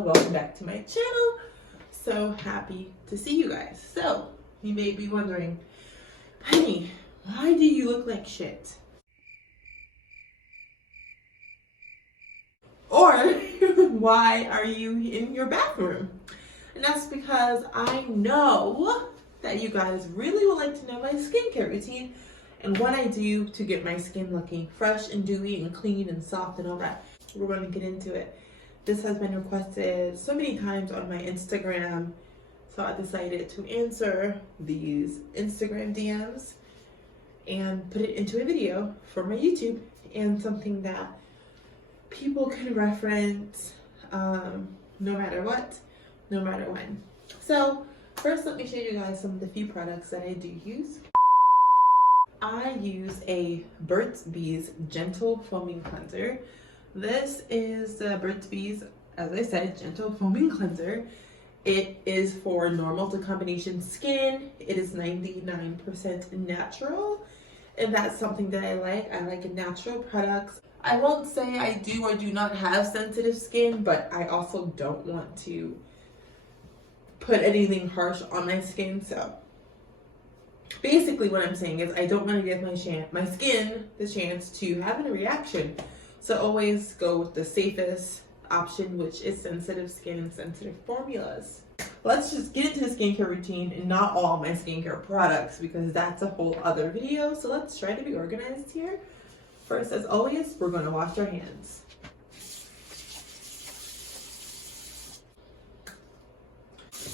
welcome back to my channel. So happy to see you guys. So you may be wondering, honey, why do you look like shit? Or why are you in your bathroom? And that's because I know that you guys really would like to know my skincare routine and what I do to get my skin looking fresh and dewy and clean and soft and all that. We're going to get into it. This has been requested so many times on my Instagram, so I decided to answer these Instagram DMs and put it into a video for my YouTube and something that people can reference no matter what, no matter when. So first, let me show you guys some of the few products that I do use. I use a burtsbees gentle foaming cleanser. This is the burtsbees, as I said, gentle foaming cleanser. It is for normal to combination skin. It is 99% natural, and that's something that I like. I like natural products. I won't say I do or do not have sensitive skin, but I also don't want to put anything harsh on my skin. So basically what I'm saying is I don't want to give my skin the chance to have a reaction. So always go with the safest option, which is sensitive skin and sensitive formulas. Let's just get into the skincare routine and not all my skincare products because that's a whole other video. So let's try to be organized here. First, as always, we're going to wash our hands.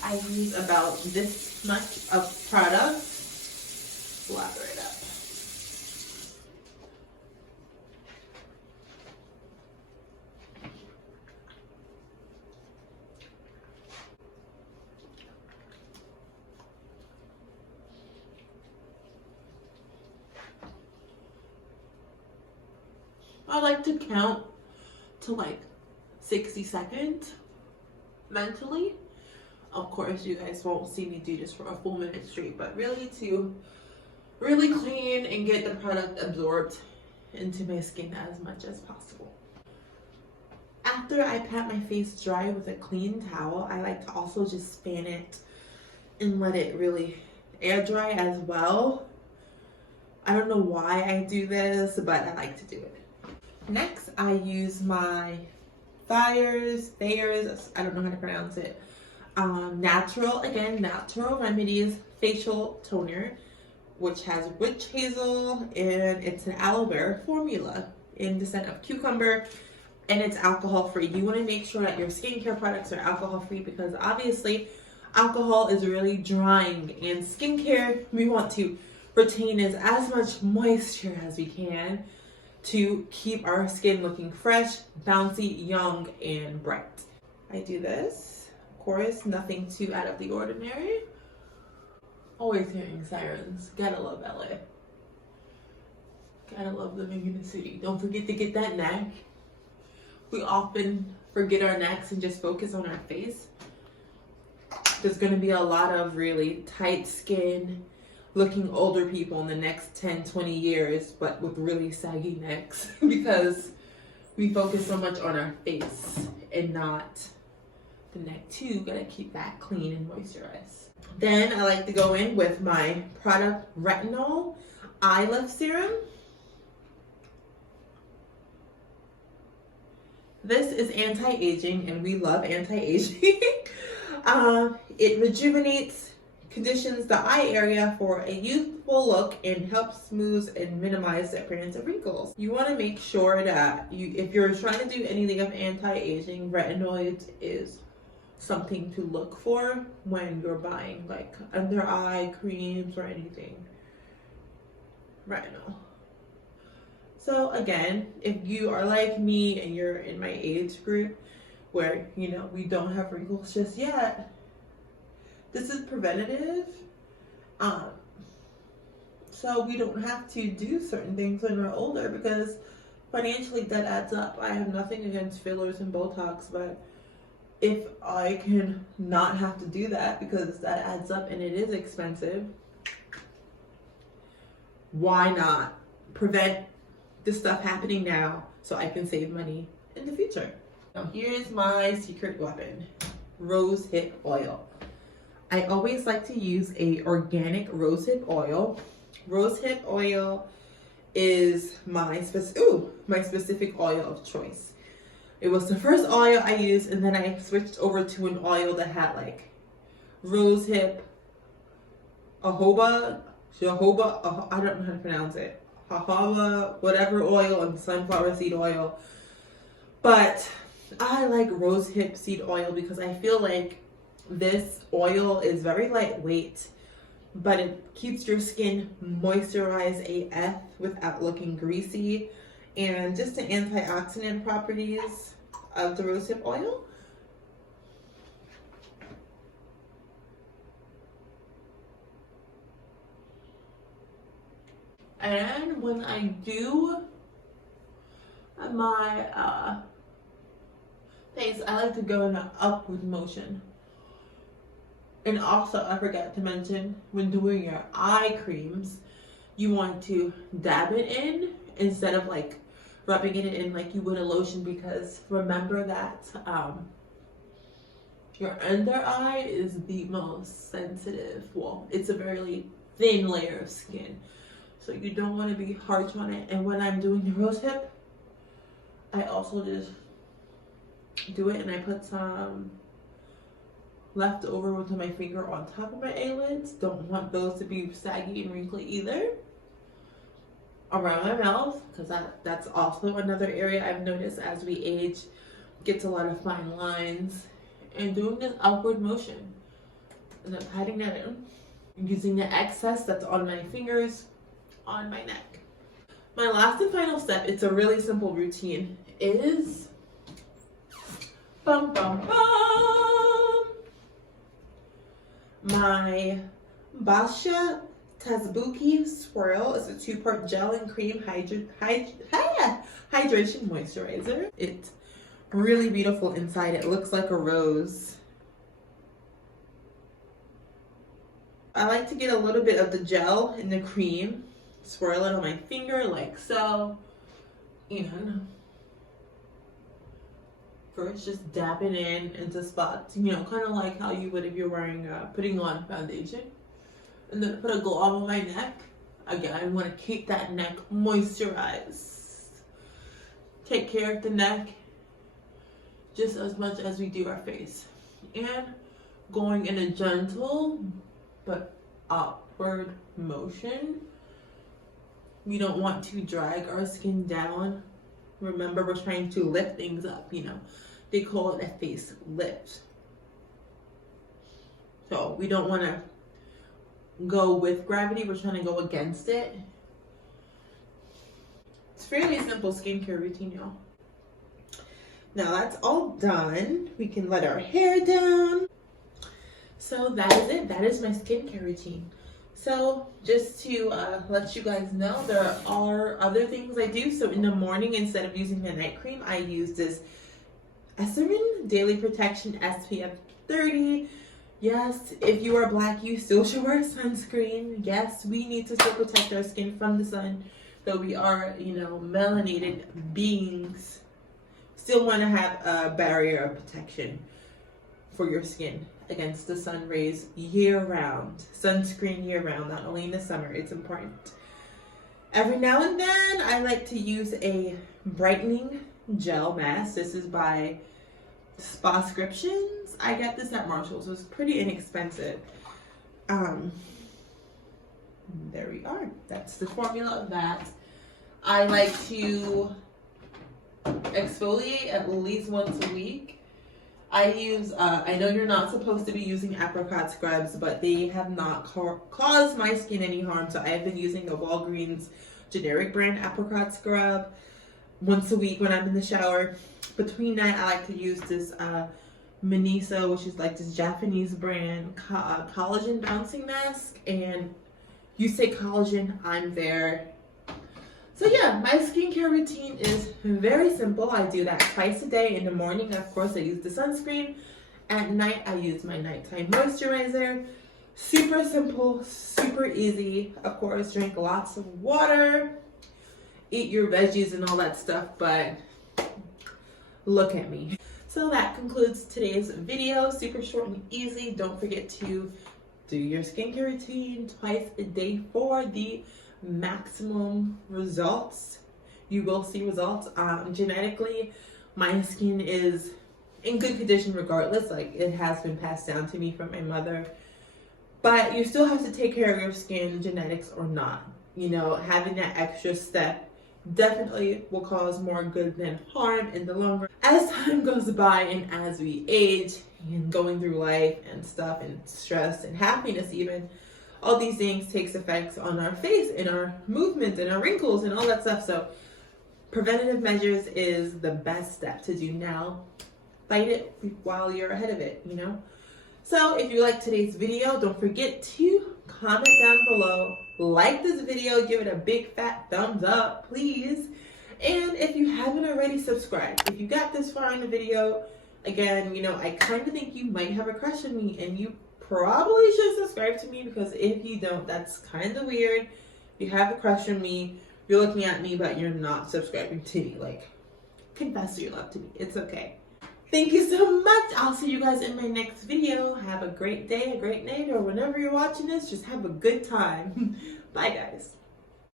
I use about this much of product. Lather it up. I like to count to like 60 seconds mentally. Of course, you guys won't see me do this for a full minute straight, but really to really clean and get the product absorbed into my skin as much as possible. After I pat my face dry with a clean towel, I like to also just fan it and let it really air dry as well. I don't know why I do this, but I like to do it. Next, I use my Thayers, I don't know how to pronounce it. Natural remedies facial toner, which has witch hazel, and it's an aloe vera formula in the scent of cucumber, and it's alcohol free. You want to make sure that your skincare products are alcohol free because obviously alcohol is really drying, and skincare, we want to retain as much moisture as we can to keep our skin looking fresh, bouncy, young, and bright. I do this, of course, nothing too out of the ordinary. Always hearing sirens. Gotta love LA. Gotta love living in the city. Don't forget to get that neck. We often forget our necks and just focus on our face. There's gonna be a lot of really tight skin, looking older people in the next 10, 20 years, but with really saggy necks because we focus so much on our face and not the neck too. Gotta keep that clean and moisturized. Then I like to go in with my product Retinol Eye Lift Serum. This is anti-aging, and we love anti-aging. It rejuvenates, conditions the eye area for a youthful look, and helps smooth and minimize the appearance of wrinkles. You want to make sure that if you're trying to do anything of anti-aging, retinoids is something to look for when you're buying like under eye creams or anything. Retinol. So again, if you are like me and you're in my age group where we don't have wrinkles just yet, this is preventative, so we don't have to do certain things when we're older because financially that adds up. I have nothing against fillers and Botox, but if I can not have to do that because that adds up and it is expensive, why not prevent this stuff happening now so I can save money in the future? Now here's my secret weapon, rose hip oil. I always like to use a organic rose hip oil. Rose hip oil is my specific oil of choice. It was the first oil I used, and then I switched over to an oil that had like rose hip, jojoba, I don't know how to pronounce it, jojoba, whatever oil, and sunflower seed oil. But I like rose hip seed oil because I feel like this oil is very lightweight, but it keeps your skin moisturized AF without looking greasy. And just the antioxidant properties of the rosehip oil. And when I do my face, I like to go in an upward motion. And also, I forgot to mention, when doing your eye creams, you want to dab it in instead of like rubbing it in like you would a lotion, because remember that your under eye is the most sensitive. Well, it's a very thin layer of skin, so you don't want to be harsh on it. And when I'm doing the rose hip, I also just do it and I put some leftover with my finger on top of my eyelids. Don't want those to be saggy and wrinkly either. Around my mouth, because that's also another area I've noticed as we age, gets a lot of fine lines. And doing this upward motion and then patting that in, using the excess that's on my fingers on my neck. My last and final step, it's a really simple routine, is my Boscia Tsubuki swirl. Is a 2-part gel and cream hydration moisturizer. It's really beautiful inside. It looks like a rose. I like to get a little bit of the gel in the cream, swirl it on my finger like so, and first just dab it in into spots, kind of like how you would if you're wearing putting on foundation. And then put a glove on my neck. Again, I want to keep that neck moisturized. Take care of the neck just as much as we do our face. And going in a gentle but upward motion. We don't want to drag our skin down. Remember, we're trying to lift things up, They call it a face lift. So we don't want to go with gravity, we're trying to go against it. It's fairly simple skincare routine, y'all. Now that's all done. We can let our hair down. So that is it. That is my skincare routine. So just to let you guys know, there are other things I do. So in the morning, instead of using the night cream, I use this Eucerin Daily Protection SPF 30. Yes, if you are black, you still should wear sunscreen. Yes, we need to still protect our skin from the sun, though we are, melanated beings. Still want to have a barrier of protection for your skin against the sun rays year round. Sunscreen year round, not only in the summer. It's important. Every now and then, I like to use a brightening gel mask. This is by Spascriptions. I got this at Marshall's. It was pretty inexpensive. There we are. That's the formula of that. I like to exfoliate at least once a week. I use, I know you're not supposed to be using apricot scrubs, but they have not caused my skin any harm. So I have been using the Walgreens generic brand apricot scrub once a week when I'm in the shower. Between that, I like to use this Miniso, which is like this Japanese brand collagen bouncing mask. And you say collagen, I'm there. So yeah, my skincare routine is very simple. I do that twice a day. In the morning, of course, I use the sunscreen. At night, I use my nighttime moisturizer. Super simple, super easy. Of course, drink lots of water. Eat your veggies and all that stuff, but look at me. So that concludes today's video. Super short and easy. Don't forget to do your skincare routine twice a day for the maximum results. You will see results. Genetically, my skin is in good condition regardless. Like, it has been passed down to me from my mother. But you still have to take care of your skin, genetics or not. You know, having that extra step definitely will cause more good than harm in the long run. As time goes by and as we age and going through life and stuff and stress and happiness even, all these things takes effects on our face and our movements and our wrinkles and all that stuff. So preventative measures is the best step to do now. Fight it while you're ahead of it, you know? So if you like today's video, don't forget to comment down below, like this video, give it a big fat thumbs up, please. And if you haven't already, subscribe. If you got this far in the video, again, you know, I kind of think you might have a crush on me, and you probably should subscribe to me, because if you don't, that's kind of weird. If you have a crush on me, you're looking at me, but you're not subscribing to me. Like, confess your love to me. It's okay. Thank you so much. I'll see you guys in my next video. Have a great day, a great night, or whenever you're watching this, just have a good time. Bye, guys.